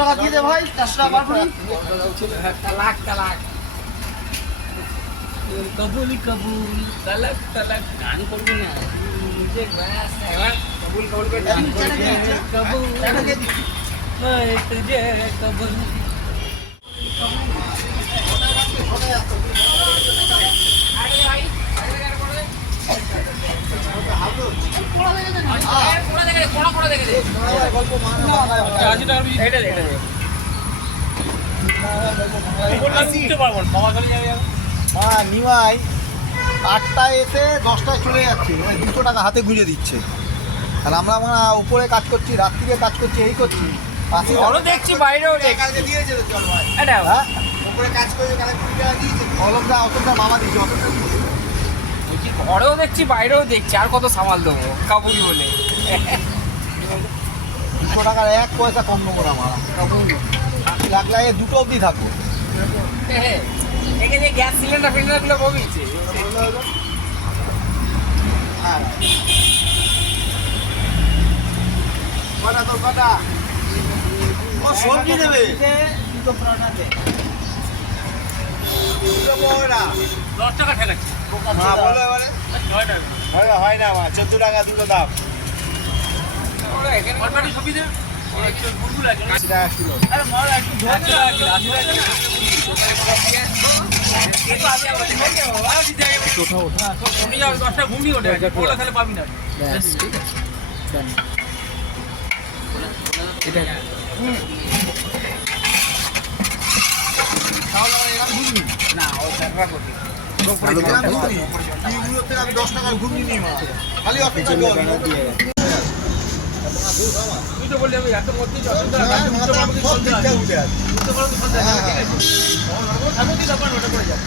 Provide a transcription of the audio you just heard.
টাকা দিয়ে দে ভাই, 400 টাকা বার করি। তালাক তালাক কবুল কবুল তালাক তালাক গান করবি না নিজে ব্যাস এবার কবুল কবুল করে গান করবি কবুল তুঝে কবুল নিমাই 8টায় এসে 10টায় চলে যাচ্ছে, মানে 200 টাকা হাতে গুঁজে দিচ্ছে। আর আমরা উপরে কাজ করছি, রাত্রিরে কাজ করছি, এই করছি। দেখছি বাইরেও দিয়েছে তো চল ভাই, এটা হ্যাঁ উপরে কাজ করে কালে 20 টাকা দিয়েছে। অলকটা অতটা মামা দিচ্ছে, অতটা ঘরেও দেখছি বাইরেও দেখছি, আর কত সামাল দেবো কাবুল বলে। 200 টাকার 1 পয়সা কম নেবো না মারা। লাগলে 2টো অবধি থাকবো। এখানে গ্যাস সিলিন্ডার ফিলিন্ডারগুলো কমিয়েছে। সবজি দেবে 10 টাকা ঠেলাচ্ছি হয় না, 14 টাকা দুটো দাম। আমি 10 টাকার ঘুগনি নিই মা, খালি তুই তো বললি আমি এত মধ্যে ওটা করে যাবে।